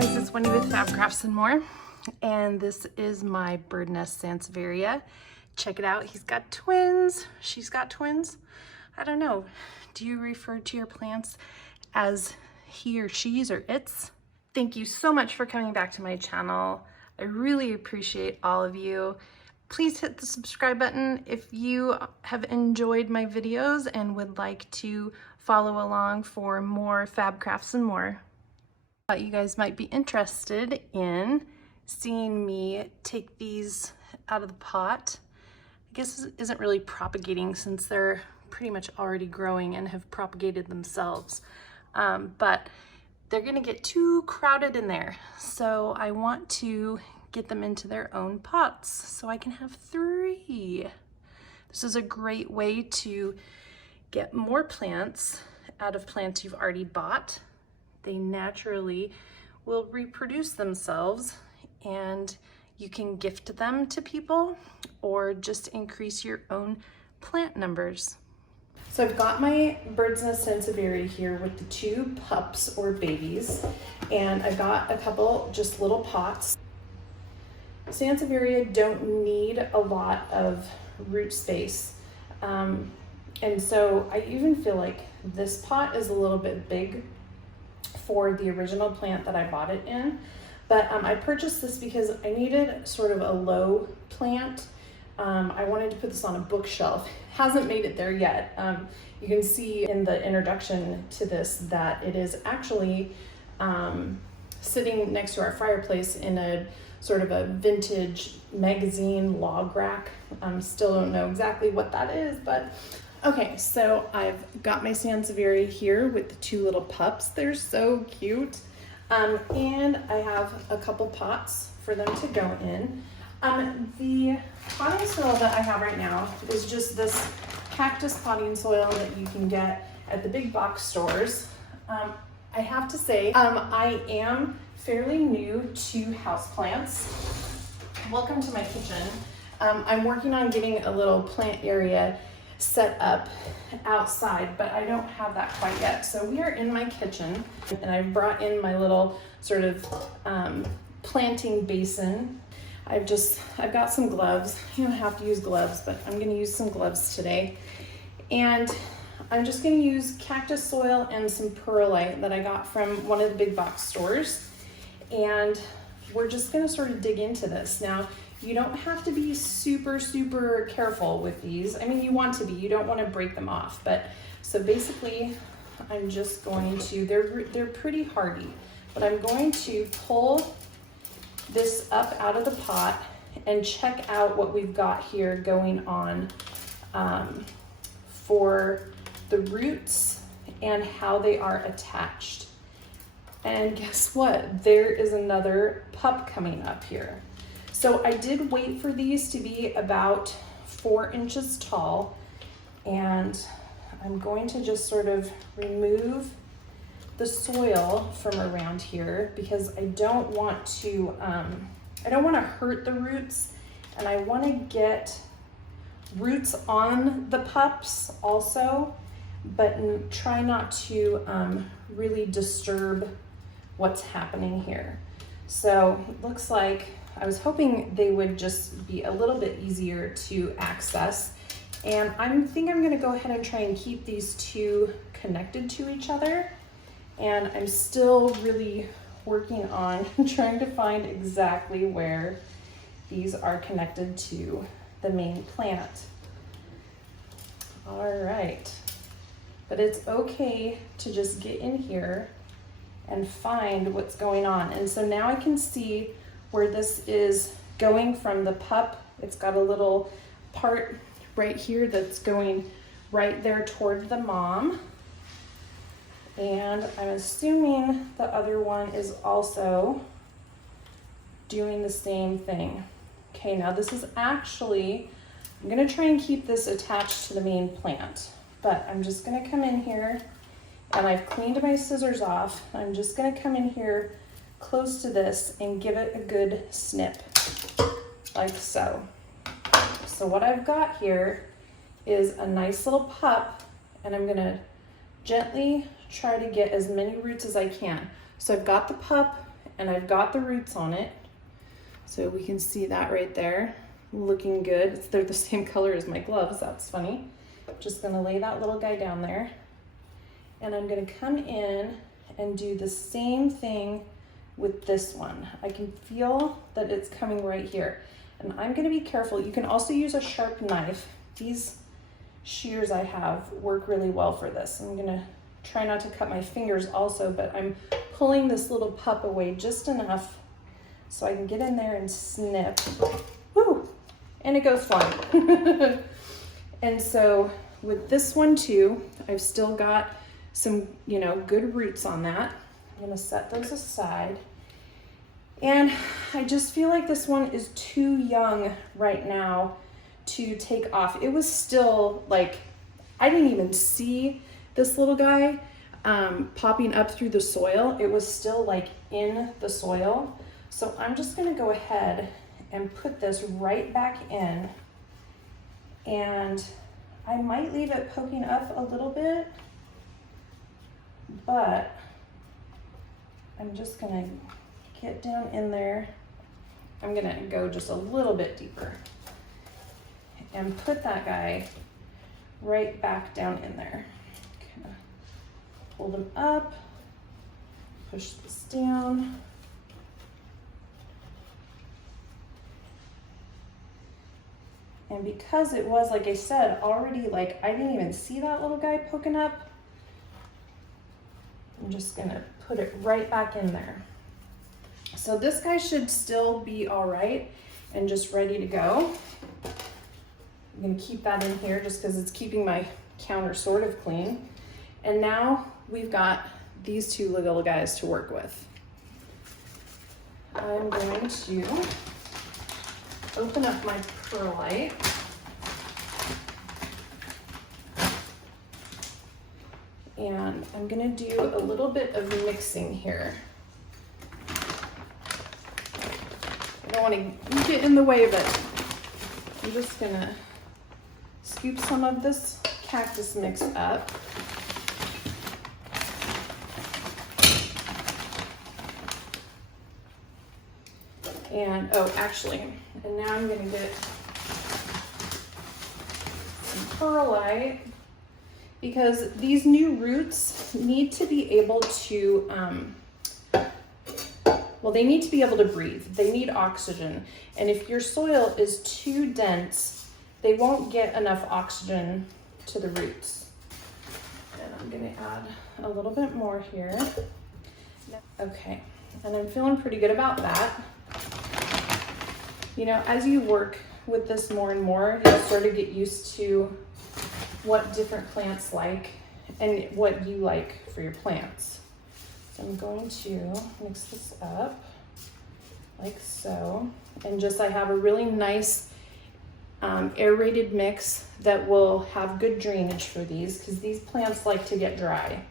guys, it's Wendy with Fab Crafts and More, and this is my bird nest Sansevieria. Check it out. He's got twins. She's got twins. I don't know. Do you refer to your plants as he or she's or its? Thank you so much for coming back to my channel. I really appreciate all of you. Please hit the subscribe button if you have enjoyed my videos and would like to follow along for more Fab Crafts and More. Thought you guys might be interested in seeing me take these out of the pot. I guess this isn't really propagating since they're pretty much already growing and have propagated themselves. But they're gonna get too crowded in there. So I want to get them into their own pots so I can have 3. This is a great way to get more plants out of plants you've already bought. They naturally will reproduce themselves and you can gift them to people or just increase your own plant numbers. So I've got my bird's nest Sansevieria here with the 2 pups or babies, and I've got a couple just little pots. Sansevieria don't need a lot of root space. And so I even feel like this pot is a little bit big for the original plant that I bought it in. But I purchased this because I needed sort of a low plant. I wanted to put this on a bookshelf. Hasn't made it there yet. You can see in the introduction to this that it is actually sitting next to our fireplace in a sort of a vintage magazine log rack. Still don't know exactly what that is, but okay, so I've got my Sansevieria here with the 2 little pups. They're so cute. And I have a couple pots for them to go in. The potting soil that I have right now is just this cactus potting soil that you can get at the big box stores. I have to say, I am fairly new to houseplants. Welcome to my kitchen. I'm working on getting a little plant area set up outside, but I don't have that quite yet. So we are in my kitchen, and I brought in my little sort of planting basin. I've got some gloves. You don't have to use gloves, but I'm gonna use some gloves today. And I'm just gonna use cactus soil and some perlite that I got from one of the big box stores. And we're just gonna sort of dig into this. Now, you don't have to be super, super careful with these. I mean, you want to be, you don't want to break them off. But so basically, I'm just going to, they're pretty hardy, but I'm going to pull this up out of the pot and check out what we've got here going on for the roots and how they are attached. And guess what? There is another pup coming up here. So I did wait for these to be about 4 inches tall, and I'm going to just sort of remove the soil from around here because I don't want to hurt the roots, and I want to get roots on the pups also, but try not to really disturb what's happening here. So it looks like I was hoping they would just be a little bit easier to access. And I think I'm gonna go ahead and try and keep these 2 connected to each other. And I'm still really working on trying to find exactly where these are connected to the main plant. All right, but it's okay to just get in here and find what's going on. And so now I can see where this is going from the pup. It's got a little part right here that's going right there toward the mom. And I'm assuming the other one is also doing the same thing. Okay, now this is actually, I'm gonna try and keep this attached to the main plant, but I'm just gonna come in here, and I've cleaned my scissors off. I'm just gonna come in here close to this and give it a good snip, like so. So what I've got here is a nice little pup, and I'm gonna gently try to get as many roots as I can. So I've got the pup and I've got the roots on it. So we can see that right there, looking good. They're the same color as my gloves, that's funny. Just gonna lay that little guy down there. And I'm gonna come in and do the same thing with this one. I can feel that it's coming right here. And I'm gonna be careful. You can also use a sharp knife. These shears I have work really well for this. I'm gonna try not to cut my fingers also, but I'm pulling this little pup away just enough so I can get in there and snip. Woo! And it goes flying. And so with this one too, I've still got some, good roots on that. I'm gonna set those aside. And I just feel like this one is too young right now to take off. It was still like, I didn't even see this little guy popping up through the soil. It was still like in the soil. So I'm just gonna go ahead and put this right back in, and I might leave it poking up a little bit, but I'm just gonna get down in there. I'm gonna go just a little bit deeper and put that guy right back down in there. Kind of hold him up, push this down. And because it was, like I said, already like, I didn't even see that little guy poking up, I'm just gonna put it right back in there. So this guy should still be all right and just ready to go. I'm gonna keep that in here just because it's keeping my counter sort of clean. And now we've got these two little guys to work with. I'm going to open up my perlite. And I'm gonna do a little bit of mixing here. I don't wanna get in the way of it. I'm just gonna scoop some of this cactus mix up. And, and now I'm gonna get some perlite, because these new roots need to be able to, they need to be able to breathe. They need oxygen. And if your soil is too dense, they won't get enough oxygen to the roots. And I'm gonna add a little bit more here. Okay, and I'm feeling pretty good about that. As you work with this more and more, you'll sort of get used to what different plants like and what you like for your plants. So I'm going to mix this up like so. And I have a really nice aerated mix that will have good drainage for these, because these plants like to get dry.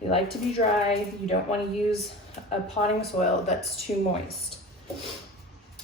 They like to be dry. You don't want to use a potting soil that's too moist.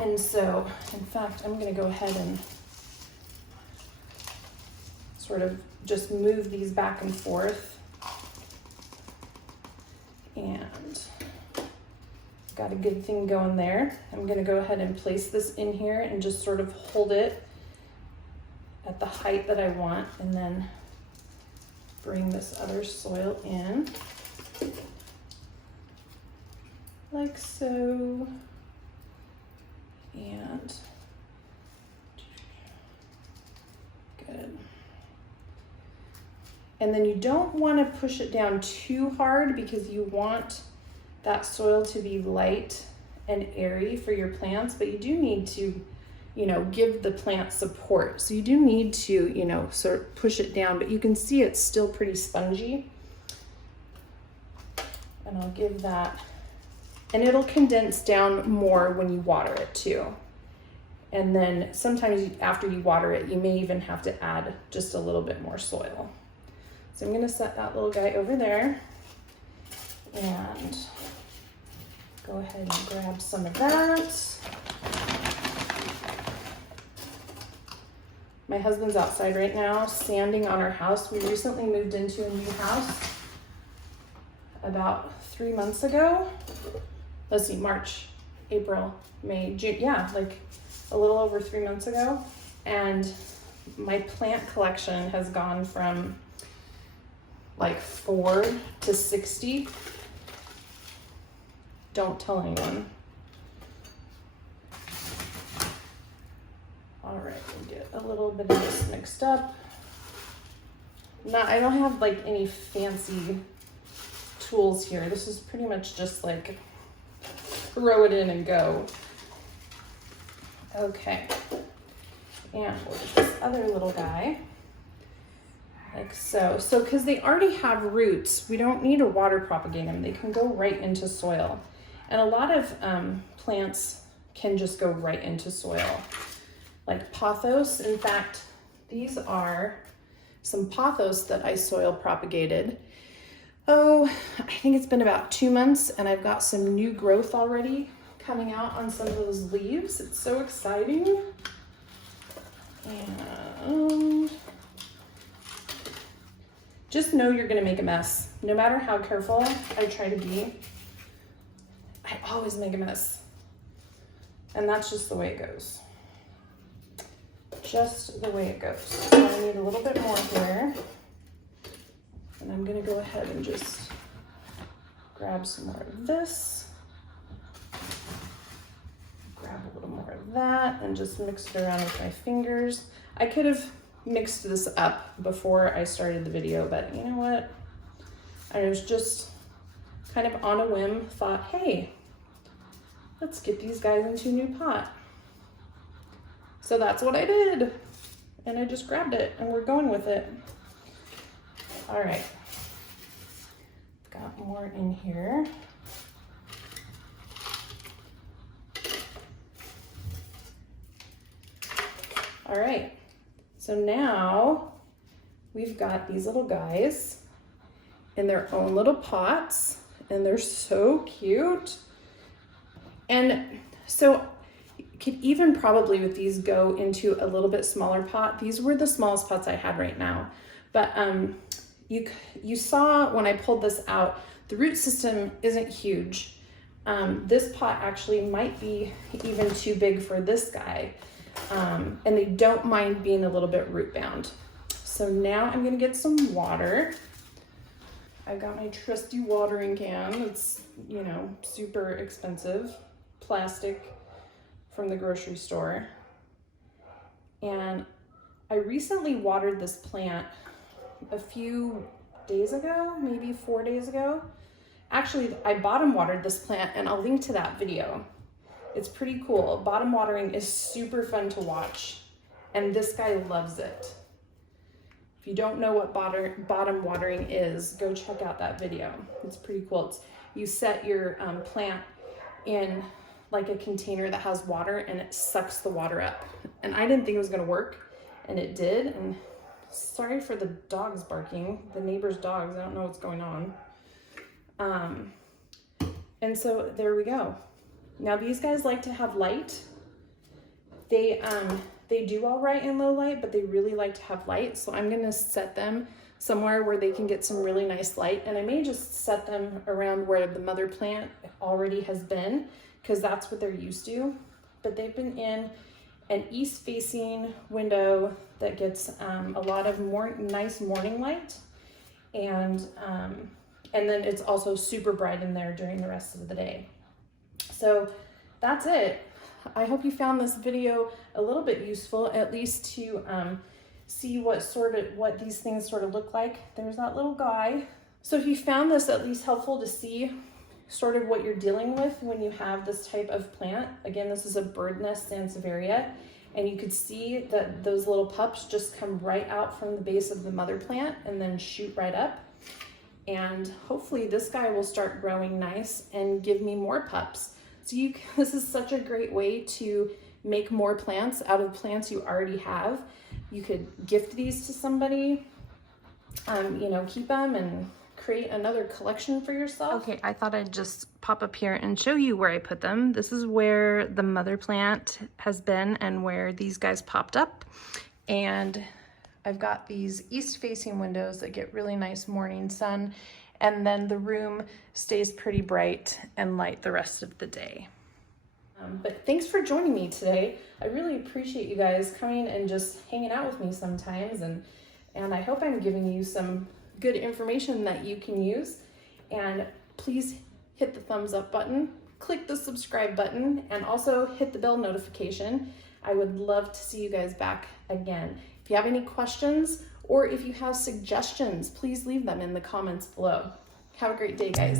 And so, in fact, I'm going to go ahead and sort of just move these back and forth. And got a good thing going there. I'm going to go ahead and place this in here and just sort of hold it at the height that I want, and then bring this other soil in like so. And good. And then you don't want to push it down too hard, because you want that soil to be light and airy for your plants, but you do need to, give the plant support. So you do need to, sort of push it down, but you can see it's still pretty spongy. And I'll give that. And it'll condense down more when you water it too. And then sometimes after you water it, you may even have to add just a little bit more soil. So I'm gonna set that little guy over there and go ahead and grab some of that. My husband's outside right now sanding on our house. We recently moved into a new house about 3 months ago. let's see, March, April, May, June, yeah, like a little over 3 months ago. And my plant collection has gone from like 4 to 60. Don't tell anyone. All right, we'll get a little bit of this mixed up. I don't have like any fancy tools here. This is pretty much just like throw it in and go. Okay, and we'll get this other little guy like so. So because they already have roots, we don't need to water propagate them. They can go right into soil. And a lot of plants can just go right into soil. Like pothos, in fact, these are some pothos that I soil propagated. Oh, I think it's been about 2 months, and I've got some new growth already coming out on some of those leaves. It's so exciting. And just know you're gonna make a mess. No matter how careful I try to be, I always make a mess. And that's just the way it goes. Just the way it goes. So I need a little bit more here. And I'm gonna go ahead and just grab some more of this. Grab a little more of that and just mix it around with my fingers. I could have mixed this up before I started the video, but you know what? I was just kind of on a whim, thought, hey, let's get these guys into a new pot. So that's what I did. And I just grabbed it and we're going with it. All right. Got more in here. All right. So now we've got these little guys in their own little pots, and they're so cute. And so you could even probably with these go into a little bit smaller pot. These were the smallest pots I had right now. But you saw when I pulled this out, the root system isn't huge. This pot actually might be even too big for this guy. And they don't mind being a little bit root bound. So now I'm gonna get some water. I've got my trusty watering can. It's, you know, super expensive, plastic from the grocery store. And I recently watered this plant a few days ago, maybe 4 days ago. Actually, I bottom watered this plant, and I'll link to that video. It's pretty cool. Bottom watering is super fun to watch, and this guy loves it. If you don't know what bottom watering is, go check out that video. It's pretty cool. You set your plant in like a container that has water, and it sucks the water up. And I didn't think it was gonna work, and it did. And sorry for the dogs barking, the neighbor's dogs. I don't know what's going on. And so there we go. Now these guys like to have light. They do all right in low light, but they really like to have light. So I'm gonna set them somewhere where they can get some really nice light. And I may just set them around where the mother plant already has been, because that's what they're used to. But they've been in an east facing window that gets a lot of nice morning light. And then it's also super bright in there during the rest of the day. So that's it. I hope you found this video a little bit useful, at least to see what these things sort of look like. There's that little guy. So if you found this at least helpful to see sort of what you're dealing with when you have this type of plant. Again, this is a bird nest Sansevieria, and you could see that those little pups just come right out from the base of the mother plant and then shoot right up. And hopefully this guy will start growing nice and give me more pups. So this is such a great way to make more plants out of plants you already have. You could gift these to somebody, you know, keep them and create another collection for yourself. Okay, I thought I'd just pop up here and show you where I put them. This is where the mother plant has been and where these guys popped up. And I've got these east facing windows that get really nice morning sun. and then the room stays pretty bright and light the rest of the day. But thanks for joining me today. I really appreciate you guys coming and just hanging out with me sometimes, and I hope I'm giving you some good information that you can use. And please hit the thumbs up button, click the subscribe button, and also hit the bell notification. I would love to see you guys back again. If you have any questions or if you have suggestions, please leave them in the comments below. Have a great day, guys.